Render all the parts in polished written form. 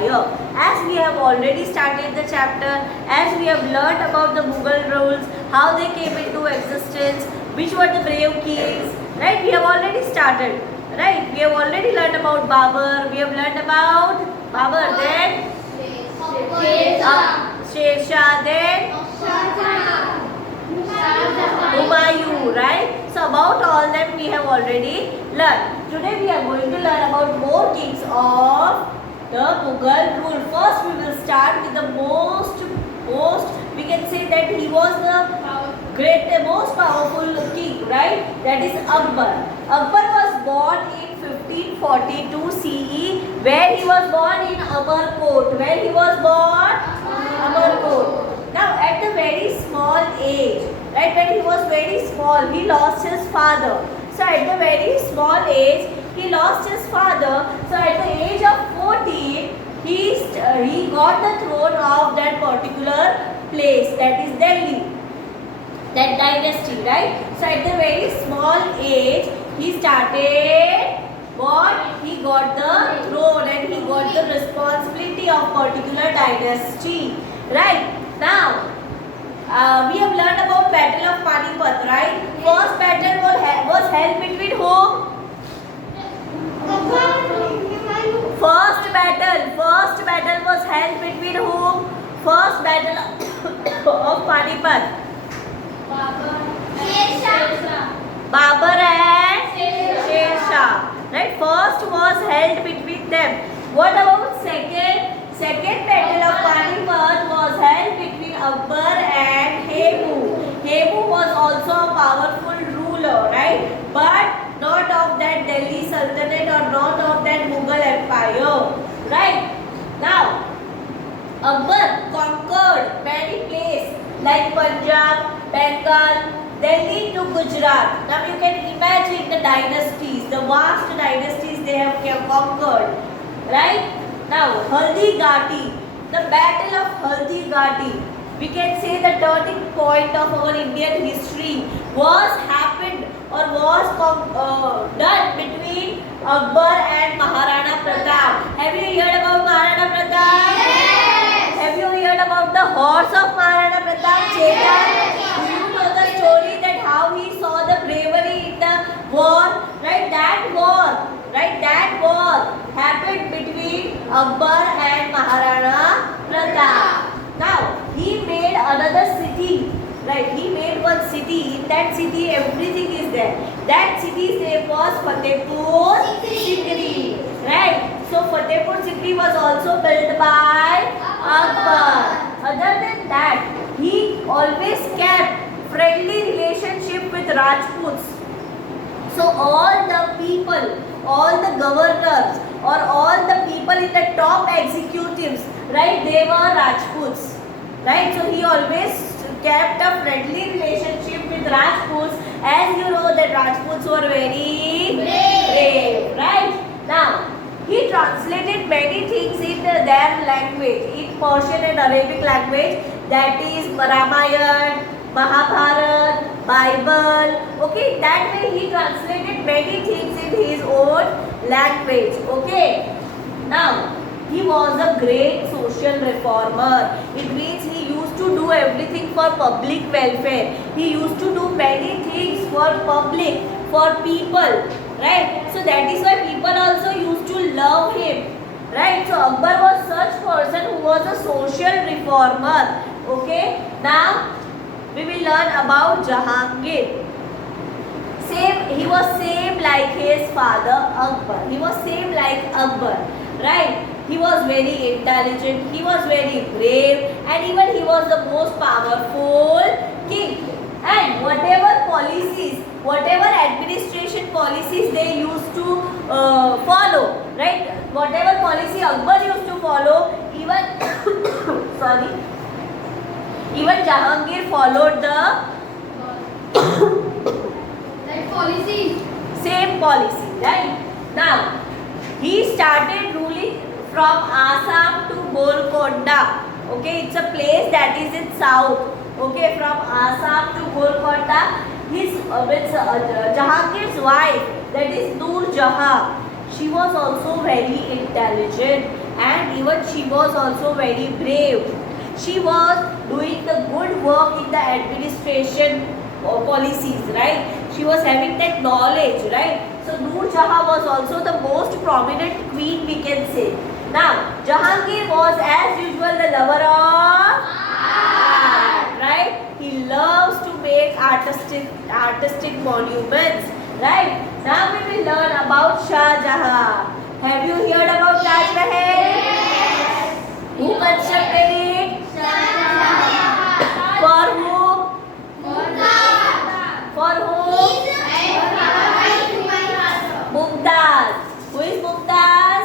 empire. As we have already started the chapter, as we have learnt about the Mughal rules, how they came into existence, which were the brave kings, right? We have already started, right? We have already learnt about Babur, we have learnt about Babur, then Sher Shah, then Humayun, right? So about all them we have already learned. Today we are going to learn about more kings of the Mughal rule. First we will start with the most we can say that he was the most powerful king, right? That is Akbar. Akbar was born in 1542 CE. Where he was born? In Amarkot. Where he was born? Amarkot. Now at the very small age, right, when he was very small, he lost his father. So at the very small age, he lost his father. So at the age of 14, he got the throne of that particular place, that is Delhi, that dynasty, right? So at the very small age, he started what? He got the throne and he got the responsibility of particular dynasty, right? Now, we have learned about Battle of Panipat, right? First battle was held between whom? First battle was held between whom? First battle of Panipat. Babur and Sher Shah. Right? First was held between them. What about second? Second battle of Panipat was held between Akbar and Hemu. Hemu was also a powerful ruler, right? But not of that Delhi Sultanate or not of that Mughal Empire, right? Now, Akbar conquered many places like Punjab, Bengal, Delhi to Gujarat. Now you can imagine the dynasties, the vast dynasties they have conquered, right? Now Haldi Ghati, the battle of Haldi Ghati, we can say the turning point of our Indian history was happened or was done between Akbar and Maharana Pratap. Have you heard about Maharana Pratap? Yes. Have you heard about the horse of Maharana Pratap? Chetan? Do you know the story that how he saw the bravery in the war? Right, that war happened between Akbar and Maharana Pratap. Now, he made another city, right? He made one city. In that city, everything is there. That city's name was Fatehpur Sikri, right? So, Fatehpur Sikri was also built by Akbar. Other than that, he always kept friendly relationship with Rajputs. So all the people, all the governors or all the people in the top executives, right, they were Rajputs, right? So he always kept a friendly relationship with Rajputs, as you know that Rajputs were very brave, right? Now, he translated many things in their language, in Persian and Arabic language, that is Ramayana, Mahabharata, Bible. Okay, that way he translated many things in his own language. Okay, now he was a great social reformer. It means he used to do everything for public welfare. He used to do many things for public, for people, right? So that is why people also used to love him, right? So Akbar was such person who was a social reformer. Okay, now we will learn about Jahangir. He was same like his father Akbar. He was same like Akbar, right? He was very intelligent, he was very brave, and even he was the most powerful king. And whatever policies, whatever administration policies they used to follow, right? Whatever policy Akbar used to follow, even sorry, even Jahangir followed the same policy, right? Now, he started ruling from Assam to Golconda. Okay, it's a place that is in south. Okay, from Assam to Golconda. Jahangir's wife, that is Noor Jahan, she was also very intelligent and even she was also very brave. She was doing the good work in the administration policies, right? She was having that knowledge, right? So Noor Jahan was also the most prominent queen, we can say. Now Jahangir was as usual the lover of art, right? He loves to make artistic monuments, right? Now we will learn about Shah Jahan. Have you heard about Taj Mahal? Yes. Who constructed it? For whom? For whom? Mumtaz. Who is Mumtaz?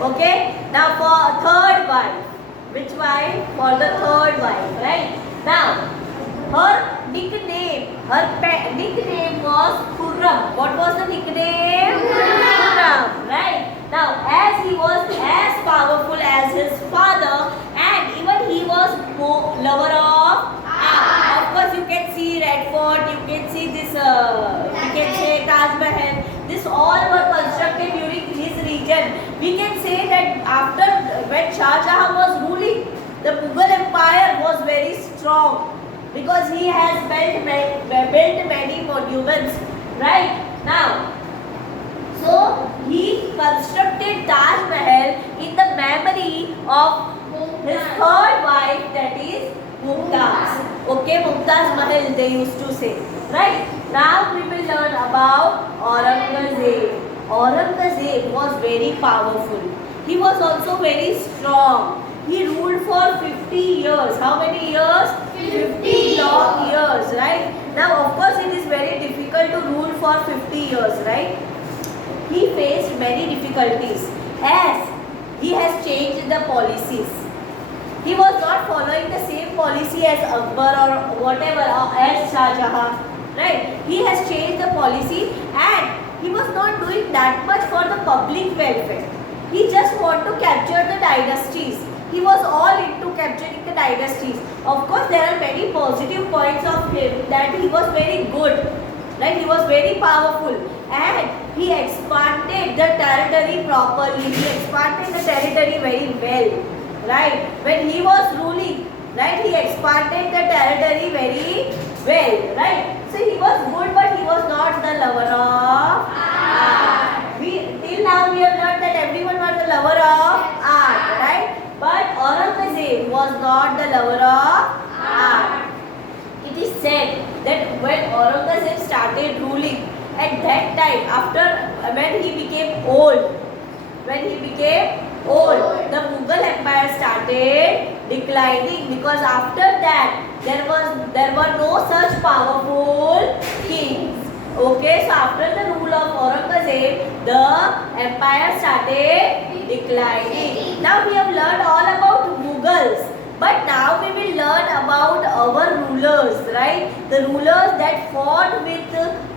Okay. Now for third wife. Which wife? For the third wife, right? Now, her nickname was Khurram. What was the nickname? Khurram, right? Now, as he was as powerful as his father, and even he was lover of art. Of course, you can see Red Fort, you can see this, you can say Taj Mahal. This all were constructed during his region. We can say that after when Shah Jahan was ruling, the Mughal Empire was very strong because he has built many monuments, right? Now, so he constructed Taj Mahal in the memory of his third wife, that is Mumtaz. Okay, Mumtaz Mahal they used to say, right? Now we will learn about Aurangzeb. Aurangzeb was very powerful. He was also very strong. He ruled for 50 years. How many years? 50 long years, right? Now, of course, it is very difficult to rule for 50 years, right? He faced many difficulties as he has changed the policies. He was not following the same policy as Akbar or whatever, or as Shah Jahan, right? He has changed the policy and he was not doing that much for the public welfare. He just wanted to capture the dynasties. He was all into capturing the dynasties. Of course, there are many positive points of him, that he was very good, right? He was very powerful and he expanded the territory properly. He expanded the territory very well, right? When he was ruling, right, he expanded the territory very well, right? So he was good, but he was not the lover of art. Till now we have learned that everyone was the lover of art, right? But Aurangzeb was not the lover of art. It is said that when Aurangzeb started ruling, at that time, after when he became old, the Mughal Empire started declining, because after that there were no such powerful kings. Okay, so after the rule of Aurangzeb, the empire started declining. Now we have learned all about Mughals, but now we will learn about our rulers, right? The rulers that fought with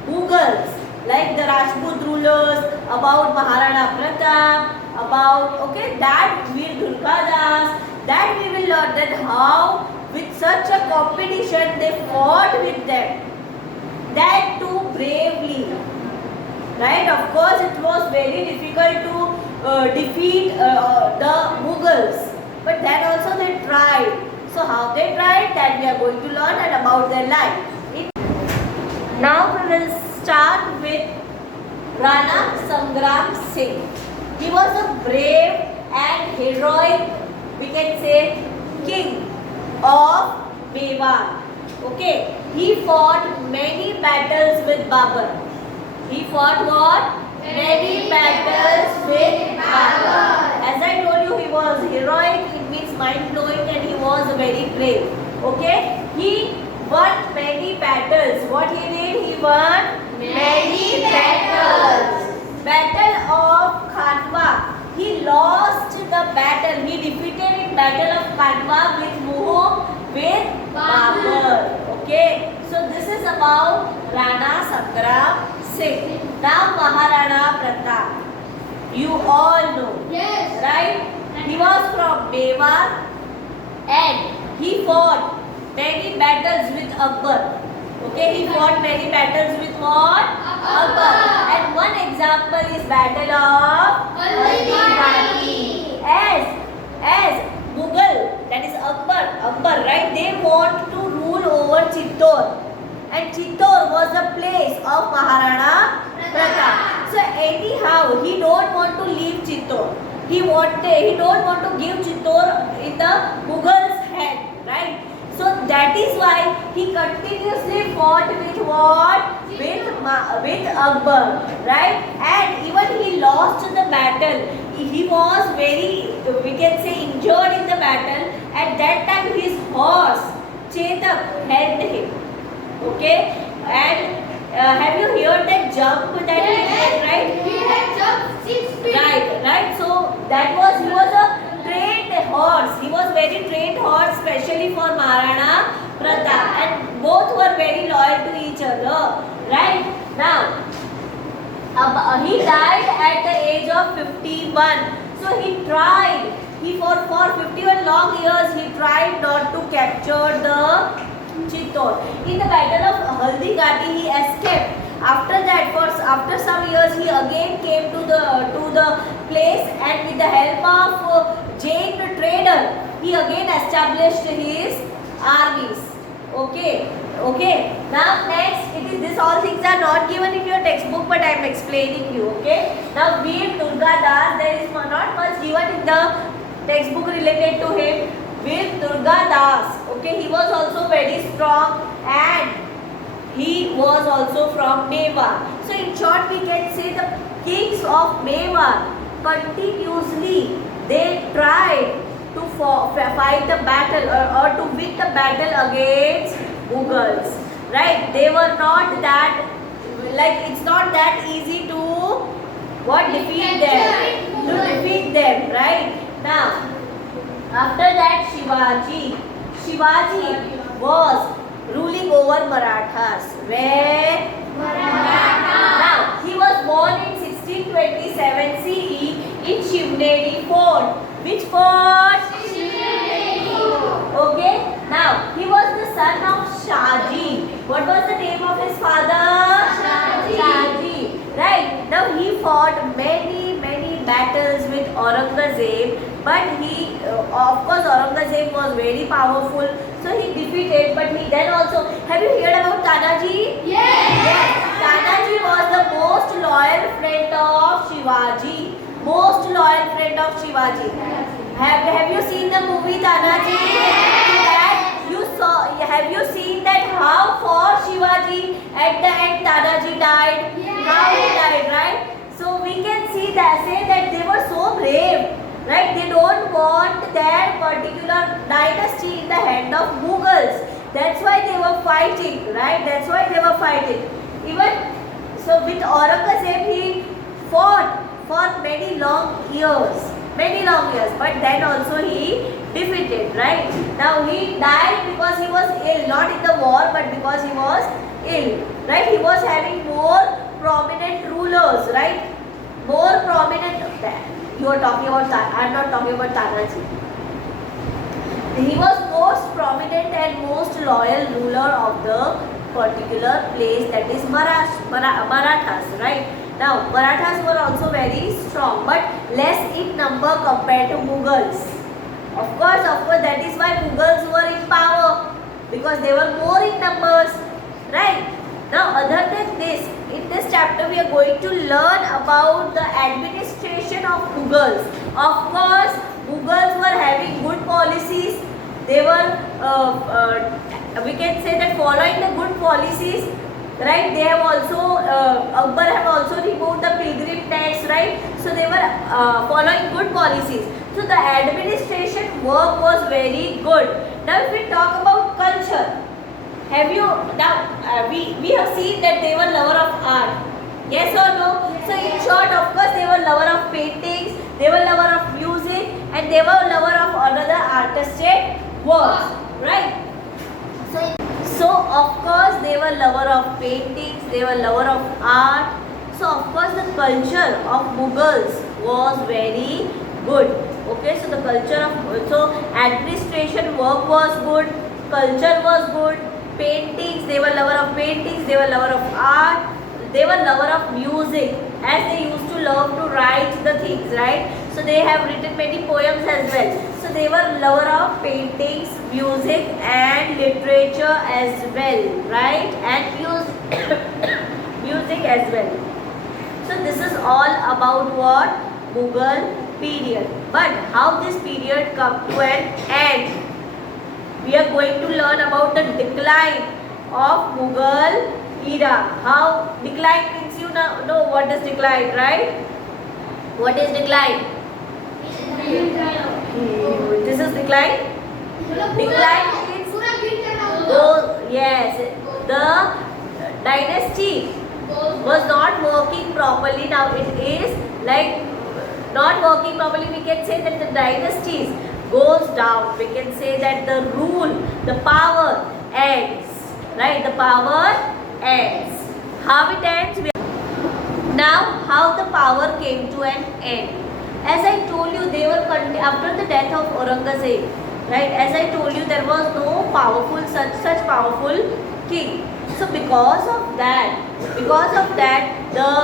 Mughals, like the Rajput rulers, about Maharana Pratap, about that Veer Durgadas. That we will learn that how with such a competition they fought with them. That too bravely, right? Of course, it was very difficult to defeat the Mughals, but then also they tried. So how they tried, that we are going to learn, and about their life. Now we will start with Rana Sangram Singh. He was a brave and heroic, we can say, king of Mewar. Okay, he fought many battles with Babur. He fought what? Many battles with Babur. As I told you, he was heroic, it means mind-blowing, and he was very brave. Okay, he won many battles. What he did? He won many battles. Battle of Khanwa. He lost the battle. He defeated in Battle of Khanwa with whom? With Babur. Okay, so this is about Rana Sangram Singh. Now Maharana Pratap. You all know, yes, right? He was from Mewar and he fought many battles with Akbar. Okay, he fought many battles with what? Akbar. And one example is Battle of Haldi. As Mughal, that is Akbar, right? They want to rule over Chittor, and Chittor was the place of Maharana Pratap. So anyhow, he don't want to leave Chittor. He don't want to give Chittor in the Mughals' hand, right? So that is why he continuously fought with what? With Akbar, right? And even he lost the battle. He was very, we can say, injured in the battle. At that time, his horse Chetak helped him. Okay, and have you heard that jump that he did, right? He had jumped 6 feet. Right. So that was, he was a trained horse. He was very trained horse, especially for Maharana Pratap, and both were very loyal to each other. Right now, he died at the age of 51. So he tried. He for 51 long years he tried not to capture the Chittor. In the battle of Haldi Ghati, he escaped. After that, after some years, he again came to the place, and with the help of Jain trader, he again established his armies. Okay. Now next, this all things are not given in your textbook, but I am explaining you. Okay. Now Veer Durgadas, there is not much given in the textbook related to him. Veer Durgadas. Okay, he was also very strong, and he was also from Mewar. So in short, we can say the kings of Mewar continuously they tried to fight the battle or to win the battle against Mughals. Right? They were not that, like, it's not that easy to defeat them. Right? Now, after that, Shivaji was ruling over Marathas. Where? Maratha. Now, he was born in 1627 CE in Shivneri Fort. Which fort? Shivneri Fort. Okay. Now, he was the son of Shaji. What was the name of his father? Shaji. Right. Now, he fought many battles with Aurangzeb. But he, of course, Aurangzeb was very powerful, so he defeated. But he then also, have you heard about Tanaji? Yes. Tanaji was the most loyal friend of Shivaji. Most loyal friend of Shivaji. Have you seen the movie Tanaji? That you saw. Have you seen that how for Shivaji at the end Tanaji died? Yes. How he died, right? So we can say that they were so brave. Right? They don't want their particular dynasty in the hand of Mughals. That's why they were fighting. Right? That's why they were fighting. Even so, with Aurangzeb, he fought for many long years. But then also he defeated. Right? Now he died because he was ill, not in the war, but because he was ill. Right? He was having more prominent rulers. Right? More prominent. You are talking about, I am not talking about Tanaji. He was most prominent and most loyal ruler of the particular place, that is Marathas, right? Now, Marathas were also very strong, but less in number compared to Mughals. Of course, that is why Mughals were in power, because they were more in numbers, right? Now, other than this, in this chapter we are going to learn about the administration of Mughals. Of course, Mughals were having good policies. They were, we can say that following the good policies, right? They have also, Akbar have also removed the pilgrim tax, right? So they were following good policies. So the administration work was very good. Now if we talk about culture, have you, now we have seen that they were lover of art. Yes or no? So in short, of course, they were lover of paintings, they were lover of music, and they were lover of another artistic works, right? So of course, they were lover of paintings, they were lover of art. So of course, the culture of Mughals was very good. Okay, so the culture of, so administration work was good, culture was good. Paintings, they were lover of paintings, they were lover of art. they were lover of music, as they used to love to write the things, right? So they have written many poems as well. So they were lover of paintings, music and literature as well, right? And music as well. So this is all about what? Mughal period. But how this period come to an end? We are going to learn about the decline of Mughal era. How decline means, you know what is decline, right? What is decline? This is decline. Decline means yes, the dynasty was not working properly. Now it is like not working properly. We can say that the dynasties goes down. We can say that the rule, the power ends, right? The power ends. How it ends? Now, how the power came to an end? As I told you, they were after the death of Aurangzeb, right? As I told you, there was no powerful such powerful king. So because of that, the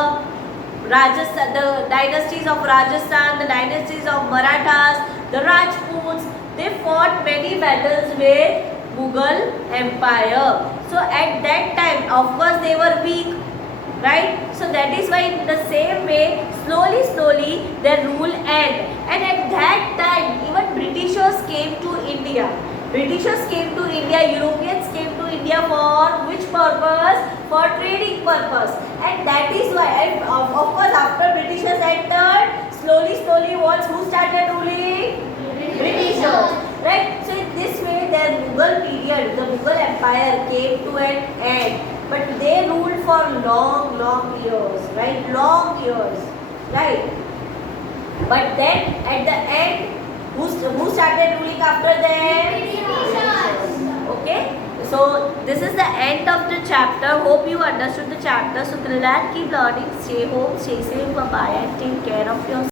dynasties of Rajasthan, the dynasties of Marathas, the Rajputs, they fought many battles with Mughal Empire. So at that time, of course, they were weak, right? So that is why in the same way, slowly their rule ended. And at that time, even Britishers came to India. Europeans came to India for which purpose? For trading purpose. And that is why, and of course, after Britishers entered, slowly who started ruling? Britishers. Right? So in this way, their Mughal period, the Mughal Empire came to an end. But they ruled for long years, right? Long years, right? But then at the end, who started ruling after them? Okay. So this is the end of the chapter. Hope you understood the chapter. So till that, keep learning. Stay home, stay safe, bye bye, and take care of yourself.